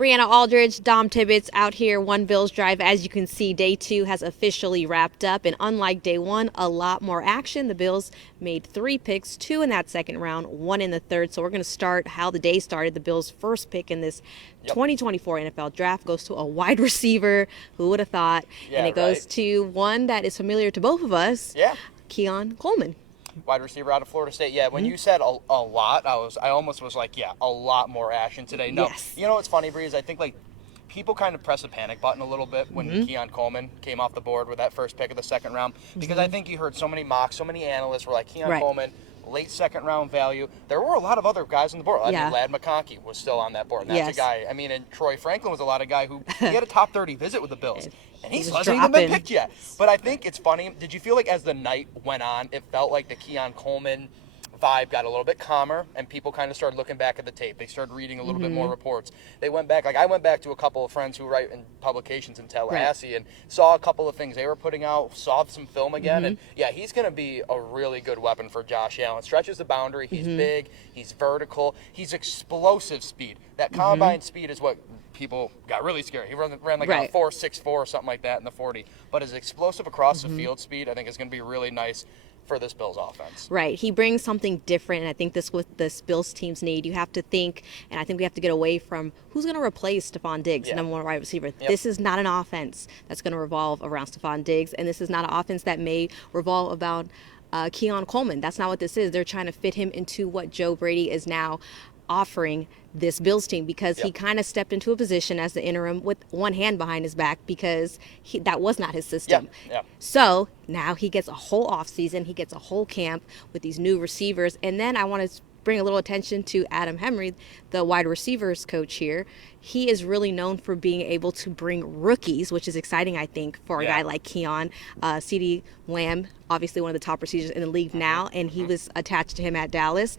Brianna Aldridge, Dom Tibbetts out here, One Bills Drive. As you can see, day 2 has officially wrapped up. And unlike day 1, a lot more action. The Bills made 3 picks, 2 in that second round, 1 in the third. So we're going to start how the day started. The Bills' first pick in this 2024 NFL draft goes to a wide receiver. Who would have thought? And it goes to one that is familiar to both of us. Yeah. Keon Coleman. Wide receiver out of Florida State. Yeah, when you said a lot, I almost was like, yeah, a lot more action today. No, Yes. You know what's funny, Bree, is I think like people kind of press the panic button a little bit when Keon Coleman came off the board with that first pick of the second round, because I think you heard so many mocks, so many analysts were like, Keon Coleman, late second round value. There were a lot of other guys on the board. I mean, Ladd McConkey was still on that board. And that's a guy. I mean, and Troy Franklin was a lot of guy who he had a top 30 visit with the Bills. And he hasn't even been picked yet. But I think it's funny. Did you feel like as the night went on, it felt like the Keon Coleman vibe got a little bit calmer and people kind of started looking back at the tape? They started reading a little bit more reports. They went back. Like I went back to a couple of friends who write in publications in Tallahassee and saw a couple of things they were putting out, saw some film again. And yeah, he's going to be a really good weapon for Josh Allen. Stretches the boundary. He's big. He's vertical. He's explosive speed. That combine speed is what people got really scared. He ran like a 4.64 or something like that in the 40. But his explosive across the field speed, I think, is going to be really nice for this Bills offense. Right. He brings something different, and I think this what this Bills teams need. You have to think, and I think we have to get away from who's going to replace Stephon Diggs, number 1 wide receiver. This is not an offense that's going to revolve around Stephon Diggs, and this is not an offense that may revolve about Keon Coleman. That's not what this is. They're trying to fit him into what Joe Brady is now offering this Bills team, because he kind of stepped into a position as the interim with one hand behind his back, because that was not his system. So now he gets a whole offseason, he gets a whole camp with these new receivers. And then I want to bring a little attention to Adam Henry, the wide receivers coach here. He is really known for being able to bring rookies, which is exciting, I think, for a guy like Keon. CeeDee Lamb, obviously one of the top receivers in the league now, and he was attached to him at Dallas.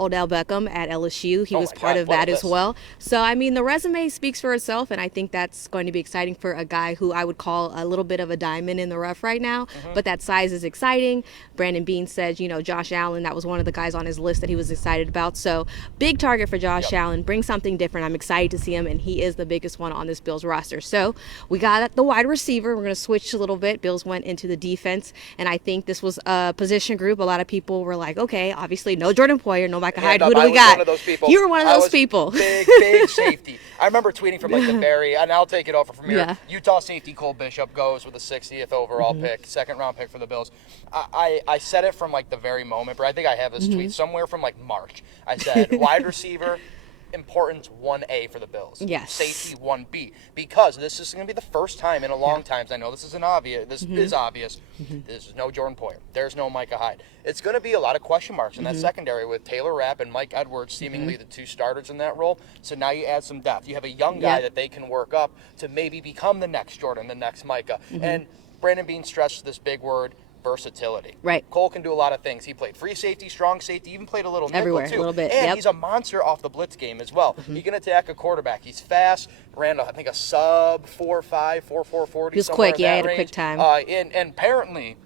Odell Beckham at LSU. He was part of that as well. So, I mean, the resume speaks for itself, and I think that's going to be exciting for a guy who I would call a little bit of a diamond in the rough right now. But that size is exciting. Brandon Beane said, Josh Allen, that was one of the guys on his list that he was excited about. So, big target for Josh Allen. Bring something different. I'm excited to see him, and he is the biggest one on this Bills roster. So, we got the wide receiver. We're going to switch a little bit. Bills went into the defense, and I think this was a position group. A lot of people were like, okay, obviously no Jordan Poyer, no Micah Hyde. Who do we got? One of those people. You were one of those people. Big safety. I remember tweeting from like the very, and I'll take it over from here. Utah safety Cole Bishop goes with a 60th overall pick, second round pick for the Bills. I said it from like the very moment, but I think I have this tweet somewhere from like March. I said wide receiver, importance 1A for the Bills. Yes. Safety 1B, because this is going to be the first time in a long time. I know this isn't obvious. This is obvious. This is no Jordan Poyer. There's no Micah Hyde. It's going to be a lot of question marks in that secondary with Taylor Rapp and Mike Edwards seemingly the 2 starters in that role. So now you add some depth. You have a young guy that they can work up to maybe become the next Jordan, the next Micah. And Brandon Beane stressed this big word, versatility. Right. Cole can do a lot of things. He played free safety, strong safety, even played a little nickel everywhere, too. a little bit. And he's a monster off the blitz game as well. He can attack a quarterback. He's fast. Ran, I think, a sub 4.5, 4.40. He was quick. He had a quick time. And apparently,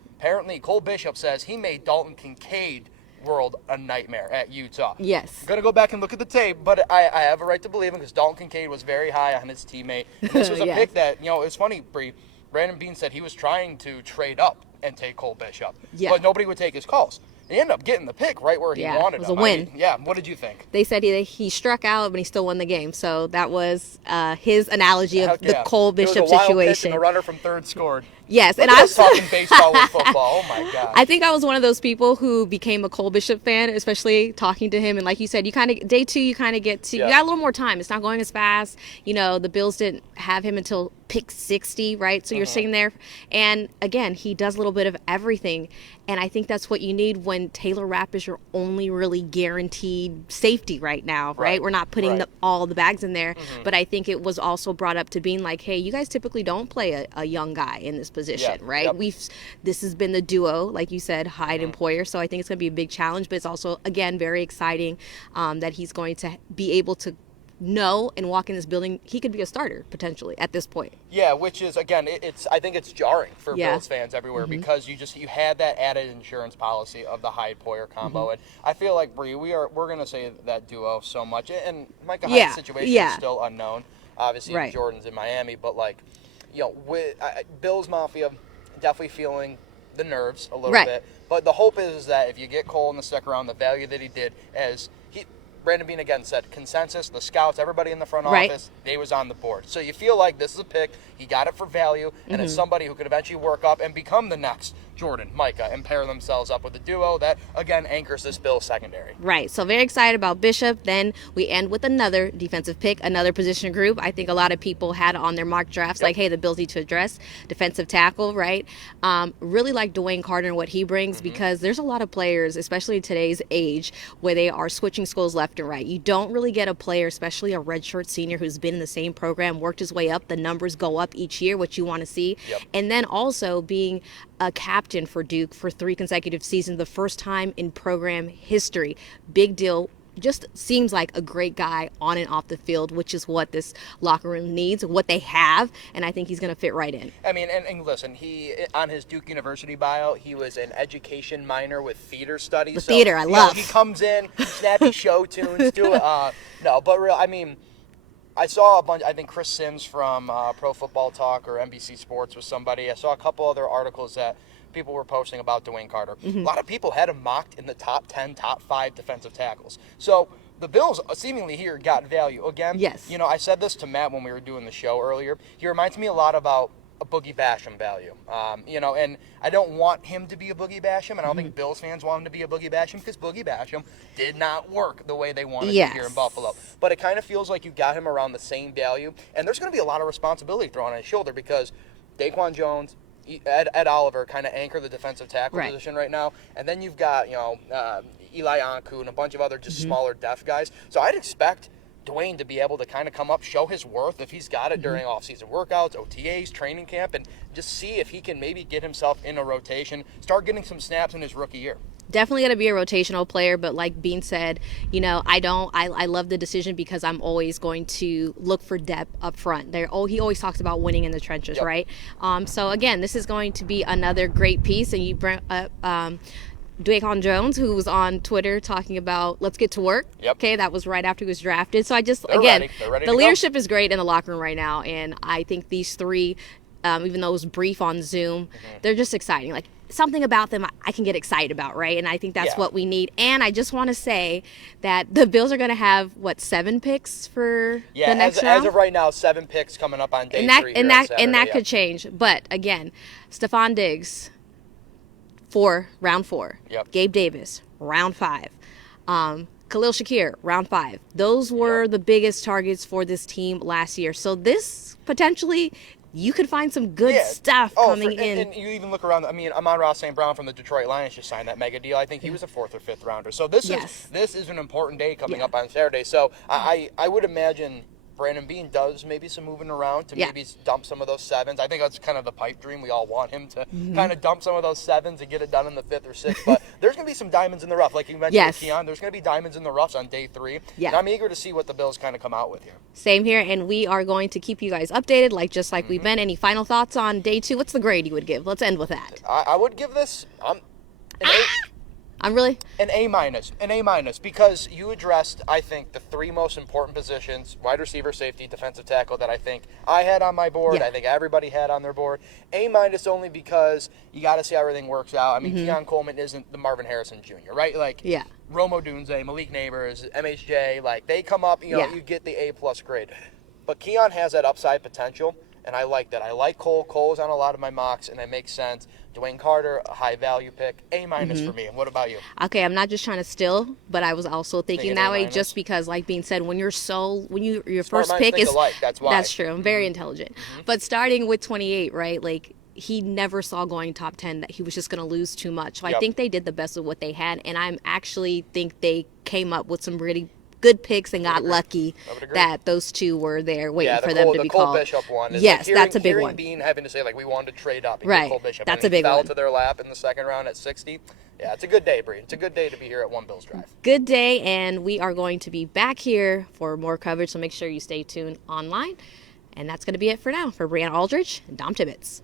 Cole Bishop says he made Dalton Kincaid world a nightmare at Utah. Yes. I'm going to go back and look at the tape, but I have a right to believe him because Dalton Kincaid was very high on his teammate. And this was a pick that, it's funny, Bree, Brandon Beane said he was trying to trade up and take Cole Bishop, but nobody would take his calls. He ended up getting the pick right where he wanted him. It was a win. What did you think? They said he struck out, but he still won the game. So that was his analogy of the Cole Bishop situation. Wild pitch and the runner from third scored. Yes, and I was talking baseball with football. Oh my God! I think I was one of those people who became a Cole Bishop fan, especially talking to him. And like you said, you kind of day 2, you kind of get to you got a little more time. It's not going as fast. The Bills didn't have him until pick 60, right? So you're sitting there, and again, he does a little bit of everything. And I think that's what you need when Taylor Rapp is your only really guaranteed safety right now, right? We're not putting all the bags in there, but I think it was also brought up to being like, hey, you guys typically don't play a young guy in this position, right? This has been the duo, like you said, Hyde and Poyer, so I think it's going to be a big challenge, but it's also, again, very exciting that he's going to be able to know and walk in this building, he could be a starter potentially at this point. Yeah, which is, again, I think it's jarring for Yeah. Bills fans everywhere because you had that added insurance policy of the Hyde-Poyer combo, and I feel like, Bree, we're going to say that duo so much, and Micah Hyde's situation is still unknown. Obviously, Jordan's in Miami, but with Bills Mafia definitely feeling the nerves a little bit. But the hope is that if you get Cole in the second round, the value that he did, Brandon Beane again said, consensus, the scouts, everybody in the front office, they was on the board. So you feel like this is a pick. He got it for value, and it's somebody who could eventually work up and become the next Jordan, Micah, and pair themselves up with a duo that, again, anchors this Bills secondary. Right. So very excited about Bishop. Then we end with another defensive pick, another position group. I think a lot of people had on their mock drafts like, hey, the Bills need to address defensive tackle, right? Really like Dwayne Carter and what he brings because there's a lot of players, especially in today's age, where they are switching schools left and right. You don't really get a player, especially a redshirt senior who's been in the same program, worked his way up. The numbers go up each year, what you want to see. And then also being a captain for Duke for 3 consecutive seasons, the first time in program history. Big deal. Just seems like a great guy on and off the field, which is what this locker room needs, what they have, and I think he's going to fit right in. I mean, and listen, he on his Duke University bio, he was an education minor with theater studies. The theater, I love. He comes in, snappy show tunes, do it. No, but real, I mean, I saw a bunch. I think Chris Sims from Pro Football Talk or NBC Sports was somebody. I saw a couple other articles that people were posting about Dwayne Carter. A lot of people had him mocked in the top 10, top 5 defensive tackles. So the Bills seemingly here got value. Again, I said this to Matt when we were doing the show earlier. He reminds me a lot about a Boogie Basham value. And I don't want him to be a Boogie Basham, and I don't think Bills fans want him to be a Boogie Basham because Boogie Basham did not work the way they wanted to here in Buffalo. But it kind of feels like you got him around the same value, and there's going to be a lot of responsibility thrown on his shoulder because Daquan Jones, Ed Oliver kind of anchor the defensive tackle position right now, and then you've got Eli Anku and a bunch of other just smaller depth guys. So I'd expect Dwayne to be able to kind of come up, show his worth if he's got it during off-season workouts, OTAs, training camp, and just see if he can maybe get himself in a rotation, start getting some snaps in his rookie year. Definitely going to be a rotational player, but like Beane said, I love the decision because I'm always going to look for depth up front. He always talks about winning in the trenches, right? So again, this is going to be another great piece, and you bring up Daquan Jones, who was on Twitter talking about let's get to work. Okay, that was right after he was drafted. So They're ready the leadership is great in the locker room right now, and I think these 3, even though it was brief on Zoom, they're just exciting. Like, something about them I can get excited about, right? And I think that's what we need. And I just want to say that the Bills are going to have, 7 picks for the next round? As of right now, 7 picks coming up on day 3 and that could change. But, again, Stephon Diggs, round 4. Gabe Davis, round 5. Khalil Shakir, round 5. Those were the biggest targets for this team last year. So this potentially you could find some good stuff coming in. And you even look around. I mean, Amon-Ra St. Brown from the Detroit Lions just signed that mega deal. I think he was a 4th or 5th rounder. So this is an important day coming up on Saturday. So I would imagine Brandon Beane does maybe some moving around to maybe dump some of those 7s. I think that's kind of the pipe dream. We all want him to kind of dump some of those 7s and get it done in the 5th or 6th. But there's going to be some diamonds in the rough. Like you mentioned with Keon, there's going to be diamonds in the roughs on day 3. And I'm eager to see what the Bills kind of come out with here. Same here, and we are going to keep you guys updated, just like we've been. Any final thoughts on day 2? What's the grade you would give? Let's end with that. I would give this an A minus, because you addressed, I think, the 3 most important positions: wide receiver, safety, defensive tackle, that I think I had on my board. I think everybody had on their board. A minus only because you got to see how everything works out. I mean, Keon Coleman isn't the Marvin Harrison Jr., right? Romo Dunze, Malik Neighbors, MHJ, they come up, you get the A+ grade. But Keon has that upside potential, and I like that. I like Cole. Cole's on a lot of my mocks, and it makes sense. Dwayne Carter, a high-value pick, A- for me. And what about you? Okay, I'm not just trying to steal, but I was also thinking that way just because, like Beane said, when your first pick is... That's why. That's true. I'm very intelligent. But starting with 28, right, he never saw going top 10 that he was just going to lose too much. So I think they did the best of what they had, and I actually think they came up with some really good picks and got lucky that those 2 were there waiting for them to be called. The Cole Bishop one. That's a big one. Beane having to say, we wanted to trade up. Right. Cole Bishop, that's a big one. Fell to their lap in the 2nd round at 60. Yeah, it's a good day, Bree. It's a good day to be here at One Bills Drive. Good day, and we are going to be back here for more coverage, so make sure you stay tuned online. And that's going to be it for now. For Brianna Aldridge and Dom Tibbetts.